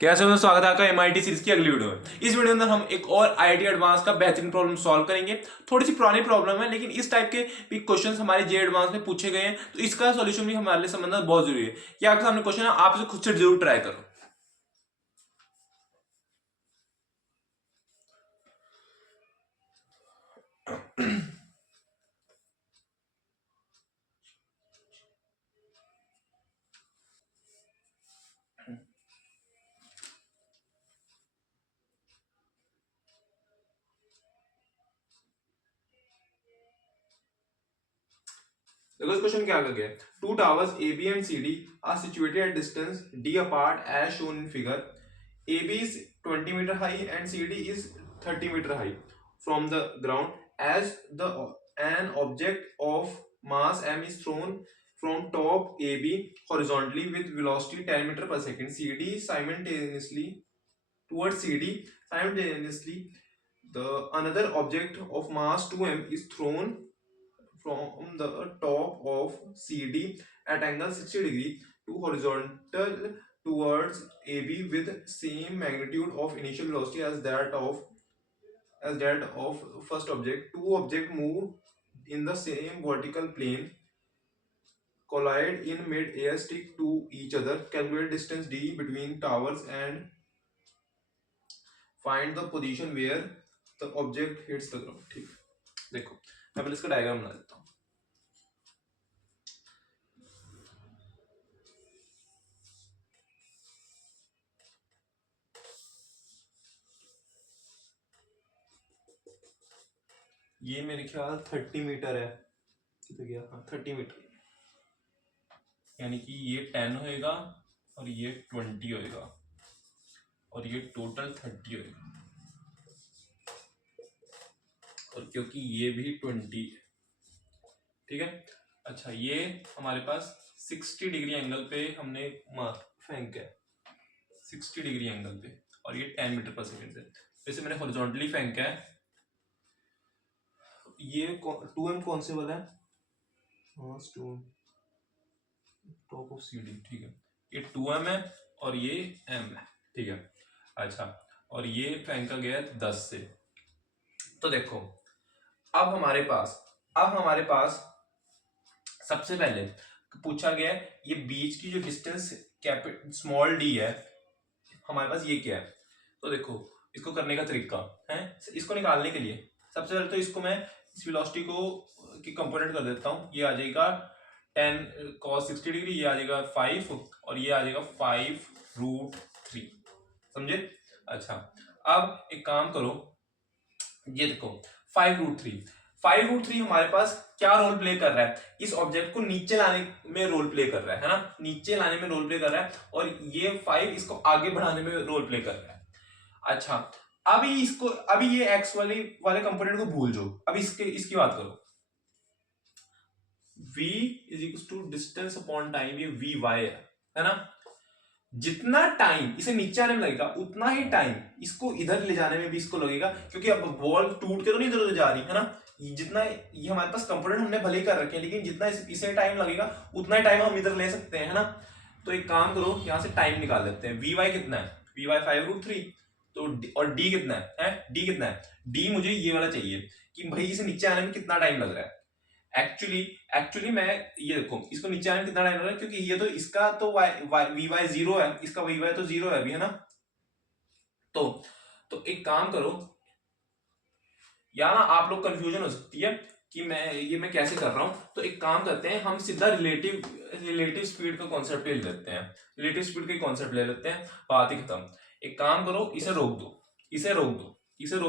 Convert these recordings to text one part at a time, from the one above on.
कैसे हो, स्वागत है आपका एमआईटी सीरीज की अगली वीडियो में। इस वीडियो में हम एक और आईआईटी एडवांस का बेहतरीन प्रॉब्लम सॉल्व करेंगे। थोड़ी सी पुरानी प्रॉब्लम है, लेकिन इस टाइप के भी क्वेश्चंस हमारे जे एडवांस में पूछे गए हैं, तो इसका सॉल्यूशन भी हमारे लिए समझना बहुत जरूरी है। ये आपके सामने क्वेश्चन है, आप इसे खुद से जरूर ट्राई करो। देखो इस क्वेश्चन क्या गया है। Two towers A B and C D are situated at distance D apart as shown in figure. A B is 20 meter high and C D is 30 meter high from the ground as the an object of mass m is thrown from top AB horizontally with velocity 10 meter per second. CD simultaneously towards CD simultaneously the another object of mass 2m is thrown from the top of CD at angle 60 degree to horizontal towards AB with same magnitude of initial velocity as that of first object. Two objects move in the same vertical plane, collide in mid-air, stick to each other. Calculate distance d between towers and find the position where the object hits the ground. ठीक, देखो मैं पहले इसका diagram बना देता हूँ। ये मेरे ख्याल 30 मीटर है, कितना गया, हाँ 30 मीटर, यानी कि ये 10 होएगा और ये 20 होएगा और ये टोटल 30 होएगा, और क्योंकि ये भी 20 है, ठीक है। अच्छा, ये हमारे पास 60 डिग्री एंगल पे हमने फेंका है, 60 डिग्री एंगल पे, और ये 10 मीटर पर सेकंड से। वैसे मैंने हॉरिजॉन्टली फेंका है। ये 2m कौन से वाला है, टॉप ऑफ सी डी, ठीक है। ये 2m है और ये m है, ठीक है। अच्छा, और ये फेंका गया है 10 से। तो देखो अब हमारे पास सबसे पहले पूछा गया है ये बीच की जो डिस्टेंस स्मॉल डी है, हमारे पास ये क्या है। तो देखो इसको करने का तरीका है, इसको निकालने के लिए सबसे पहले तो इसको मैं इस वेलोसिटी को की कंपोनेंट कर देता हूँ। ये आ जाएगा 10 cos 60 डिग्री, ये आ जाएगा 5 और ये आ जाएगा 5√3, समझे। अच्छा, अब एक काम करो, ये देखो 5√3 हमारे पास क्या रोल प्ले कर रहा है, इस ऑब्जेक्ट को नीचे लाने में रोल प्ले कर रहा है ना, नीचे लाने में रोल प्ले कर रहा है, और ये 5 इसको आगे बढ़ाने में रोल प्ले कर रहा है। अच्छा, अभी ये एक्स वाले कंपोनेंट को भूल जाओ, अभी इसकी बात करो। v is equal to distance upon time, ये वी वाई है ना। जितना टाइम इसे नीचे आने में लगेगा उतना ही टाइम इसको इधर ले जाने में भी इसको लगेगा, क्योंकि अब बॉल टूट के तो नहीं इधर उधर जा रही है ना। जितना ये हमारे पास कंपोनेंट हमने भले ही कर रखे हैं, लेकिन जितना इसे टाइम लगेगा उतना ही टाइम हम इधर ले सकते हैं, है ना। तो एक काम करो, यहाँ से टाइम निकाल लेते हैं। वी वाई कितना है, वी वाई 5√3, तो और डी कितना है, डी कितना है, डी मुझे ये वाला चाहिए कि भाई इसे नीचे आने में कितना टाइम लग रहा है। एक्चुअली मैं ये देखो इसको नीचे आने में कितना टाइम लग रहा है, क्योंकि ये तो इसका तो वी वाई 0 है, इसका वी वाई तो 0 है अभी, है ना। तो एक काम करो, या ना आप लोग कंफ्यूजन हो सकती है कि मैं कैसे कर रहा हूं। तो एक काम करते हैं, हम सीधा रिलेटिव स्पीड का कॉन्सेप्ट ले लेते हैं, रिलेटिव स्पीड का कॉन्सेप्ट ले लेते हैं, बात ही खत्म। एक काम करो, इसे रोक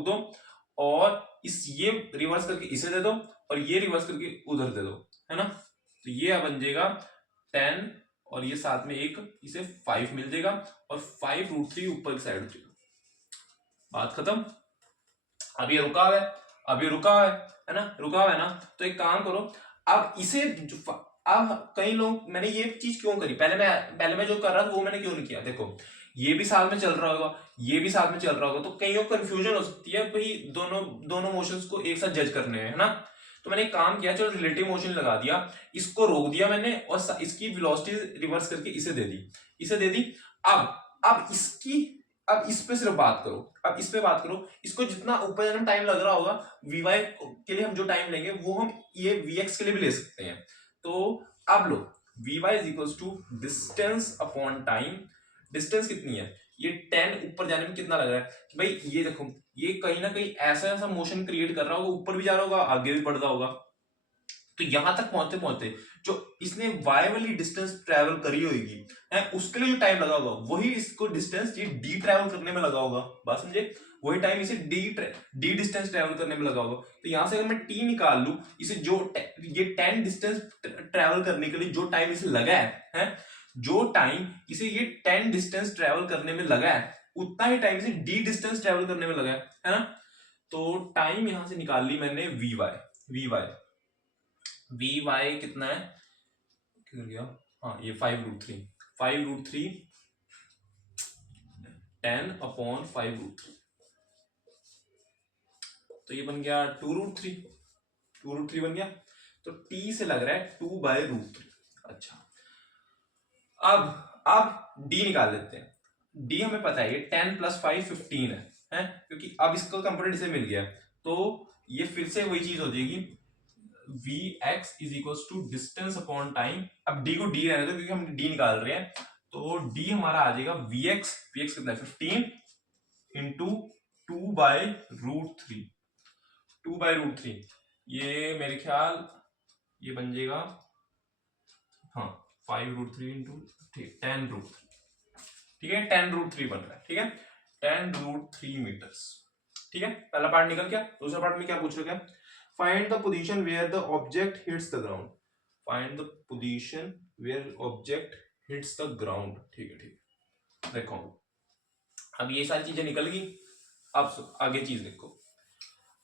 दो और ये रिवर्स करके इसे दे दो और ये रिवर्स करके उधर दे दो, है ना। तो ये बन जाएगा 10 और ये साथ में एक इसे 5 मिल जाएगा और 5√3 ऊपर की साइड हो जाएगा, बात खत्म। अब ये रुका हुआ है ना, रुका हुआ है ना। तो एक काम करो, अब इसे अब कई लोग, मैंने ये चीज क्यों करी, पहले मैं जो कर रहा था वो मैंने क्यों नहीं किया। देखो ये भी साथ में चल रहा होगा, ये भी साथ में चल रहा होगा, तो कईयों को कंफ्यूजन हो सकती है भाई दोनों मोशंस को एक साथ जज करने हैं, है ना। तो मैंने एक काम किया, चलो रिलेटिव मोशन लगा दिया, इसको रोक दिया मैंने और इसकी वेलोसिटी रिवर्स करके इसे दे दी। अब अब इस पे सिर्फ बात करो, अब इस पे बात करो, इसको जितना ऊपर जाने में टाइम लग रहा होगा वी के लिए हम जो टाइम लेंगे वो हम ये वी के लिए भी ले सकते हैं। तो अब लो V Y is equal to distance upon time. Distance कितनी है, ये 10 ऊपर जाने में कितना लग रहा है कि भाई ये देखो ये कहीं ना कहीं ऐसा ऐसा मोशन क्रिएट कर रहा होगा, ऊपर भी जा रहा होगा आगे भी बढ़ रहा होगा। तो यहां तक पहुंचते पहुंचते जो इसने वाई वाली डिस्टेंस ट्रेवल करी होगी उसके लिए जो टाइम लगा होगा वही इसको डिस्टेंस ये डी ट्रेवल करने में लगा होगा। बात समझे, वही टाइम इसे डी डिस्टेंस ट्रेवल करने में लगा होगा। तो यहां से अगर मैं टी निकाल लूं, इसे जो ये 10 डिस्टेंस ट्रेवल करने के लिए जो टाइम इसे लगा है जो टाइम इसे ये 10 डिस्टेंस ट्रेवल करने में लगा है उतना ही टाइम इसे डी डिस्टेंस ट्रेवल करने में लगा है ना। तो टाइम यहां से निकाल ली मैंने वी वाई कितना है, किधर गया, हाँ ये 5√3 10/5√3, तो ये बन गया 2√3 बन गया। तो टी से लग रहा है 2/√3। अच्छा अब डी निकाल लेते हैं। डी हमें पता है ये 10 + 5 15 है क्योंकि अब इसका कंपोनेंट इसे मिल गया तो ये फिर से वही चीज हो जाएगी V X is equal to distance upon time. अब डी को डी रहने दो क्योंकि हम डी निकाल रहे हैं। तो डी हमारा आ जाएगा वी एक्स कितना है 15 इंटू 2/√3 2/√3 ये मेरे ख्याल ये बन जाएगा हाँ 5√3 इंटू 10√3, ठीक है 10√3 बन रहा है, ठीक है 10√3 मीटर्स। ठीक है पहला पार्ट निकल गया। दूसरा पार्ट में क्या पूछ रहे हैं, find the position where the object hits the ground. Find the position where object hits the ground. ठीक है देखो अब ये सारी चीजें निकल गई। अब आगे चीज देखो,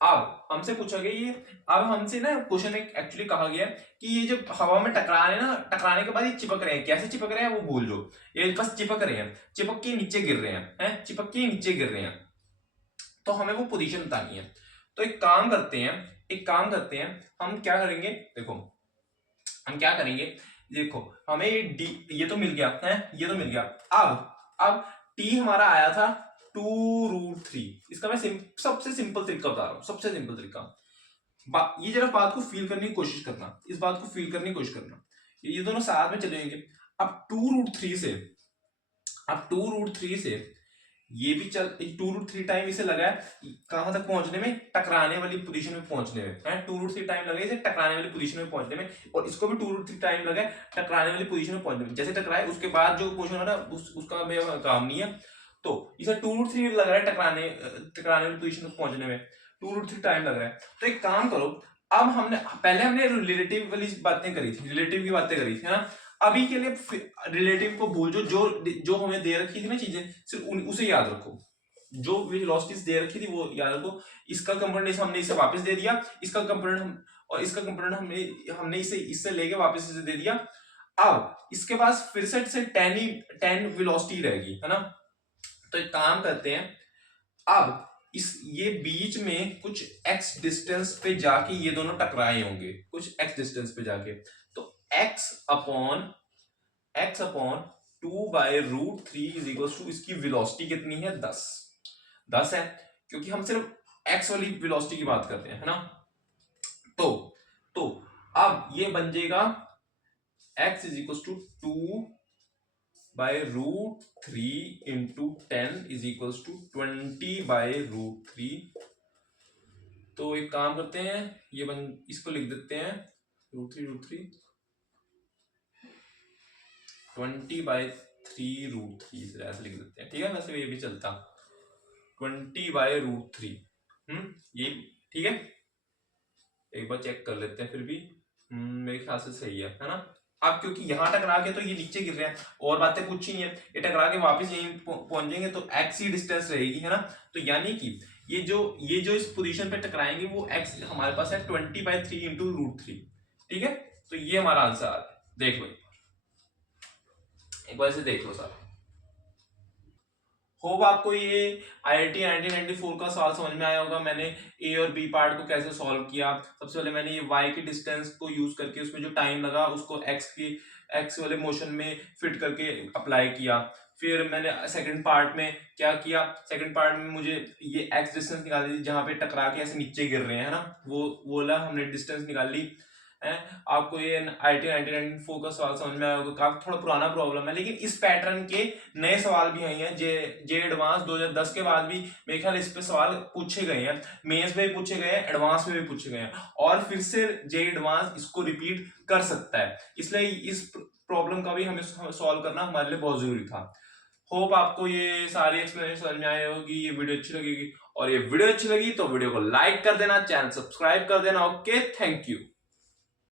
अब हमसे पूछा गया ये, अब हमसे ना क्वेश्चन में एक्चुअली कहा गया कि ये जो हवा में टकराने के बाद ये चिपक रहे हैं, कैसे चिपक रहे हैं वो भूल जाओ, ये बस चिपक रहे हैं, चिपक के नीचे गिर रहे हैं चिपक के नीचे गिर रहे हैं। तो हमें वो पोजीशन बतानी है। तो एक काम करते हैं हम क्या करेंगे, देखो हम क्या करेंगे, देखो हमें ये तो मिल गया है, ये तो मिल गया। अब टी हमारा आया था 2√3। इसका मैं सबसे सिंपल तरीका बता रहा हूं, सबसे सिंपल तरीका। ये जरा बात को फील करने की कोशिश करना, इस बात को फील करने की कोशिश करना, ये दोनों साथ में चलेंगे। अब 2√3 से ये भी चल 2√3 टाइम इसे लगा है कहां तक पहुंचने में, टकराने वाली पोजीशन में पहुंचने में है। 2√3 टाइम लगा इसे टकराने वाली पोजीशन में पहुंचने में, और इसको भी 2√3 टाइम लगा है टकराने वाली पोजीशन में पहुंचने में। जैसे टकराए उसके बाद जो पोजीशन है ना उसका मेरा काम नहीं है। तो इसे 2√3 लग रहा है टकराने वाली पोजीशन में पहुंचने में, 2√3 टाइम लग रहा है। तो एक काम करो, अब हमने रिलेटिव वाली बातें करी थी, रिलेटिव की बातें करी थी ना। अभी के लिए रिलेटिव को भूल जो हमें दे रखी थी ना चीजें, सिर्फ उसे याद रखो, जो वेलोसिटीज दे रखी थी वो याद रखो। इसका कंपोनेंट हमने इसे वापस दे दिया, इसका कंपोनेंट और इसका कंपोनेंट हमने इससे लेके वापस इसे दे दिया। अब इसके पास फिर से 10 वेलोसिटी रहेगी है ना। तो एक काम करते हैं, अब ये बीच में कुछ x डिस्टेंस पे जाके ये दोनों टकराए होंगे, कुछ x डिस्टेंस पे जाके। तो x upon 2/√3 is equal to इसकी वेलोसिटी कितनी है 10 है, क्योंकि हम सिर्फ x वाली वेलोसिटी की बात करते हैं है ना। तो अब ये बन जाएगा x is equal to 2/√3 into 10 is equal to 20/√3। तो एक काम करते हैं, इसको लिख देते हैं √3 20/3√3 ऐसे लिख देते हैं, ठीक है। वैसे ये भी चलता 20/√3 ये ठीक है। एक बार चेक कर लेते हैं, फिर भी मेरे ख्याल से सही है ना। अब क्योंकि यहां टकरा के तो ये नीचे गिर रहे हैं, और बातें कुछ ही है, ये टकरा के वापस यहीं पहुंच जाएंगे तो x ही डिस्टेंस रहेगी है ना। तो यानी कि ये जो इस पोजीशन पे टकराएंगे वो x हमारे पास है 20/3 इंटू √3, ठीक है। तो ये हमारा आंसर आ रहा है, देख लो एक बार से देख लो सर। होप आपको ये IIT 1994 का सवाल समझ में आया होगा। मैंने ए और बी पार्ट को कैसे सॉल्व किया। सबसे पहले मैंने ये y की डिस्टेंस को यूज करके उसमें जो टाइम लगा उसको x वाले मोशन में फिट करके अप्लाई किया। फिर मैंने सेकंड पार्ट में क्या किया, सेकंड पार्ट में मुझे ये एक्स डिस्टेंस निकाली थी जहां पे टकरा के ऐसे नीचे गिर रहे हैं, है ना, वो बोला हमने डिस्टेंस निकाल ली है। आपको ये IIT 1994 का सवाल समझ में आया होगा, काफी थोड़ा पुराना प्रॉब्लम है, लेकिन इस पैटर्न के नए सवाल भी आए हैं। जे एडवांस 2010 के बाद भी मेरे ख्याल इस पे सवाल पूछे गए हैं, मेंस में भी पूछे गए हैं, एडवांस में भी पूछे गए हैं, और फिर से जे एडवांस इसको रिपीट कर सकता है, इसलिए इस प्रॉब्लम का भी हमें सॉल्व करना हमारे लिए बहुत जरूरी था। होप आपको ये सारी एक्सप्लेनेशन समझ में आई होगी, ये वीडियो अच्छी लगेगी, और ये वीडियो अच्छी लगी तो वीडियो को लाइक कर देना, चैनल सब्सक्राइब कर देना। Okay, thank you.